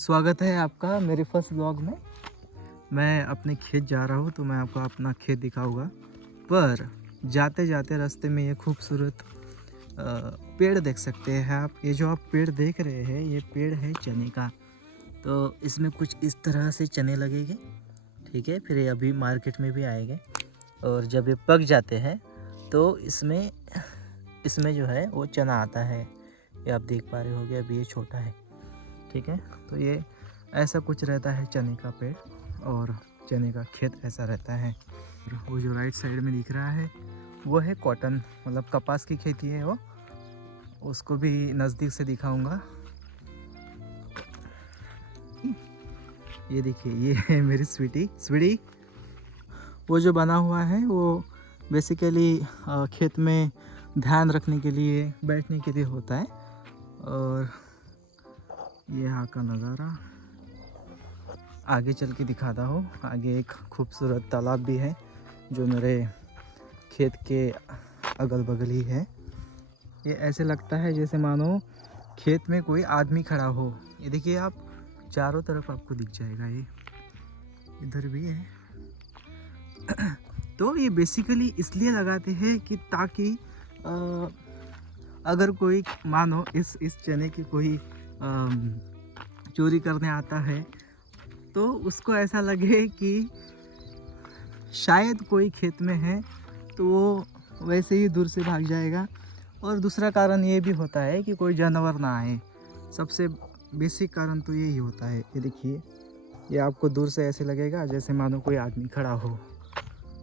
स्वागत है आपका मेरे फर्स्ट ब्लॉग में। मैं अपने खेत जा रहा हूँ तो मैं आपको अपना खेत दिखाऊंगा। पर जाते जाते रास्ते में ये खूबसूरत पेड़ देख सकते हैं आप। ये जो आप पेड़ देख रहे हैं ये पेड़ है चने का। तो इसमें कुछ इस तरह से चने लगेंगे, ठीक है। फिर ये अभी मार्केट में भी आएंगे और जब ये पक जाते हैं तो इसमें इसमें जो है वो चना आता है। ये आप देख पा रहे होगे, अभी ये छोटा है, ठीक है। तो ये ऐसा कुछ रहता है चने का पेड़ और चने का खेत ऐसा रहता है। वो जो राइट साइड में दिख रहा है वो है कॉटन, मतलब कपास की खेती है वो। उसको भी नज़दीक से दिखाऊंगा। ये देखिए, ये है मेरी स्वीटी। वो जो बना हुआ है वो बेसिकली खेत में ध्यान रखने के लिए, बैठने के लिए होता है। और ये यहाँ का नज़ारा आगे चल के दिखाता हूँ। आगे एक खूबसूरत तालाब भी है जो मेरे खेत के अगल बगल ही है। ये ऐसे लगता है जैसे मानो खेत में कोई आदमी खड़ा हो। ये देखिए आप, चारों तरफ आपको दिख जाएगा। ये इधर भी है। तो ये बेसिकली इसलिए लगाते हैं कि ताकि अगर कोई मानो इस चने की कोई चोरी करने आता है तो उसको ऐसा लगे कि शायद कोई खेत में है, तो वो वैसे ही दूर से भाग जाएगा। और दूसरा कारण ये भी होता है कि कोई जानवर ना आए। सबसे बेसिक कारण तो यही होता है। ये देखिए, ये आपको दूर से ऐसे लगेगा जैसे मानो कोई आदमी खड़ा हो,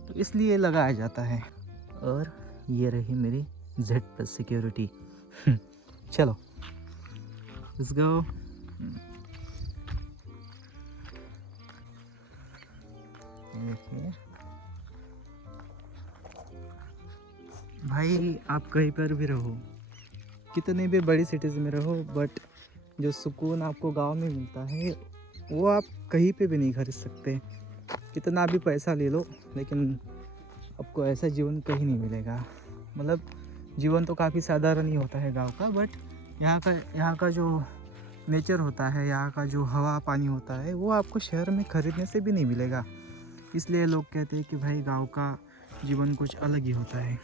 तो इसलिए लगाया जाता है। और ये रही मेरी Z+ सिक्योरिटी। चलो लेट्स गो। देखिए भाई, आप कहीं पर भी रहो, कितने भी बड़ी सिटीज़ में रहो, बट जो सुकून आपको गांव में मिलता है वो आप कहीं पे भी नहीं खरीद सकते। कितना भी पैसा ले लो, लेकिन आपको ऐसा जीवन कहीं नहीं मिलेगा। मतलब जीवन तो काफ़ी साधारण ही होता है गांव का, बट यहाँ का जो नेचर होता है, यहाँ का जो हवा पानी होता है, वो आपको शहर में ख़रीदने से भी नहीं मिलेगा। इसलिए लोग कहते हैं कि भाई गांव का जीवन कुछ अलग ही होता है।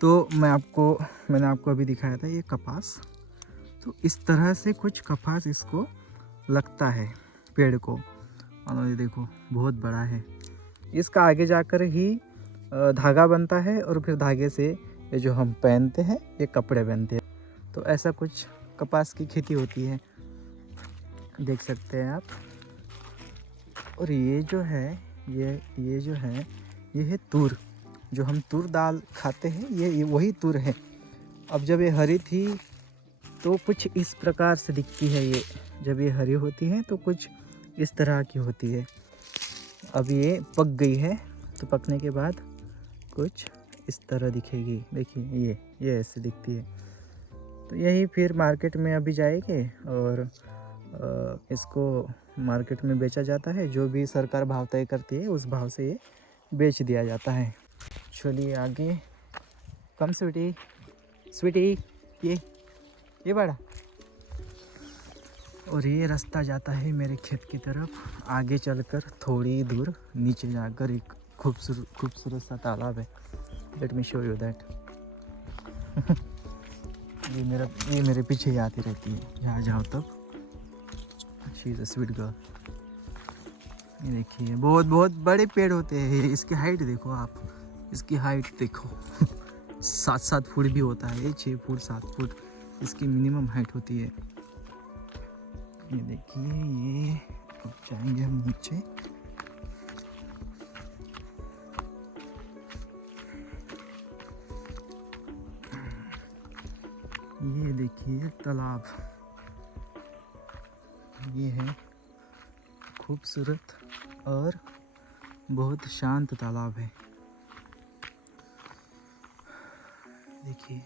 तो मैंने आपको अभी दिखाया था ये कपास। तो इस तरह से कुछ कपास इसको लगता है पेड़ को। और ये देखो बहुत बड़ा है। इसका आगे जाकर ही धागा बनता है और फिर धागे से ये जो हम पहनते हैं ये कपड़े पहनते हैं। तो ऐसा कुछ कपास की खेती होती है, देख सकते हैं आप। और ये जो है ये है तूर। जो हम तूर दाल खाते हैं ये वही तूर है। अब जब ये हरी थी तो कुछ इस प्रकार से दिखती है। ये जब ये हरी होती है तो कुछ इस तरह की होती है। अब ये पक गई है तो पकने के बाद कुछ इस तरह दिखेगी। देखिए ये ऐसे दिखती है। तो यही फिर मार्केट में अभी जाएंगे और इसको मार्केट में बेचा जाता है। जो भी सरकार भाव तय करती है उस भाव से ये बेच दिया जाता है। चलिए आगे। कम स्वीटी ये बड़ा। और ये रास्ता जाता है मेरे खेत की तरफ। आगे चलकर थोड़ी दूर नीचे जाकर एक खूबसूरत सा तालाब है। Let me show you that. ये मेरे पीछे ही आती रहती है, जहाँ जाओ तब। She is a sweet girl. ये देखिए, बहुत बहुत बड़े पेड़ होते हैं। इसकी हाइट देखो आप, इसकी हाइट देखो। 7-7 फुट भी होता है, ये 6 फुट 7 फुट इसकी मिनिमम हाइट होती है। ये देखिए, ये अब जाएंगे हम नीचे। ये देखिए तालाब, ये है खूबसूरत और बहुत शांत तालाब है। देखिए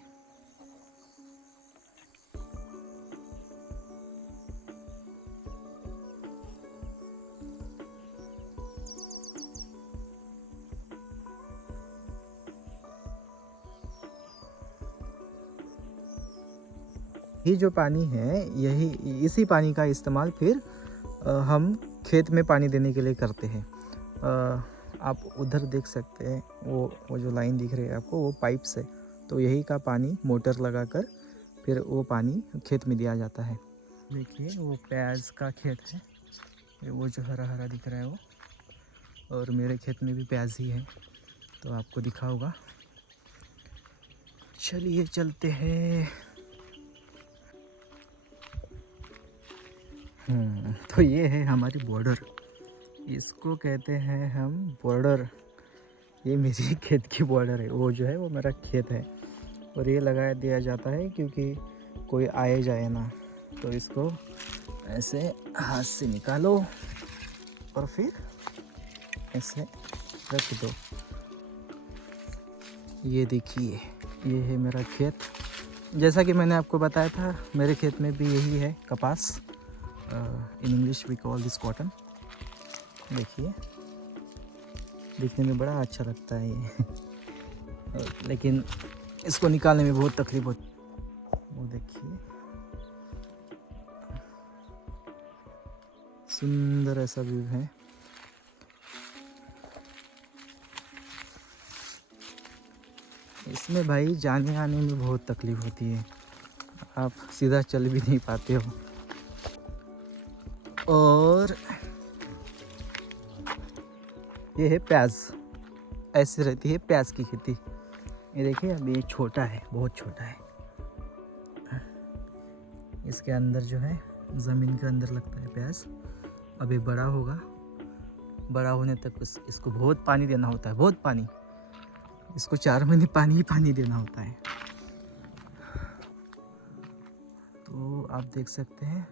ये जो पानी है यही इसी पानी का इस्तेमाल फिर हम खेत में पानी देने के लिए करते हैं। आप उधर देख सकते हैं वो जो लाइन दिख रही है आपको, वो पाइप से, तो यही का पानी मोटर लगाकर फिर वो पानी खेत में दिया जाता है। देखिए वो प्याज का खेत है, वो जो हरा हरा दिख रहा है वो, और मेरे खेत में भी प्याज ही है तो आपको दिखा होगा। चलिए चलते हैं। तो ये है हमारी बॉर्डर, इसको कहते हैं हम बॉर्डर। ये मेरी खेत की बॉर्डर है, वो जो है वो मेरा खेत है, और ये लगा दिया जाता है क्योंकि कोई आए जाए ना, तो इसको ऐसे हाथ से निकालो और फिर ऐसे रख दो। ये देखिए ये है मेरा खेत। जैसा कि मैंने आपको बताया था मेरे खेत में भी यही है कपास, in English we call this cotton. देखिए दिखने में बड़ा अच्छा लगता है ये लेकिन इसको निकालने में बहुत तकलीफ होती है। वो देखिए सुंदर ऐसा व्यू है। इसमें भाई जाने आने में बहुत तकलीफ होती है, आप सीधा चल भी नहीं पाते हो। और ये है प्याज, ऐसे रहती है प्याज की खेती। ये देखिए अभी ये छोटा है, बहुत छोटा है। इसके अंदर जो है ज़मीन के अंदर लगता है प्याज, अभी बड़ा होगा। बड़ा होने तक इसको बहुत पानी देना होता है, बहुत पानी। इसको 4 महीने पानी ही पानी देना होता है। तो आप देख सकते हैं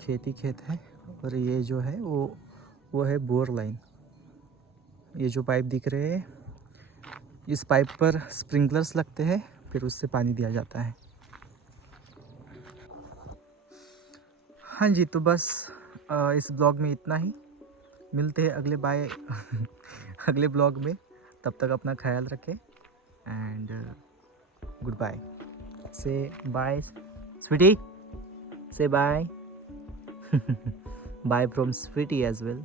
खेती खेत है, और ये जो है वो है बोर लाइन। ये जो पाइप दिख रहे हैं, इस पाइप पर स्प्रिंकलर्स लगते हैं, फिर उससे पानी दिया जाता है। हाँ जी, तो बस इस ब्लॉग में इतना ही। मिलते हैं अगले अगले ब्लॉग में। तब तक अपना ख्याल रखें and good bye. Say bye sweetie, say bye bye from sweetie as well.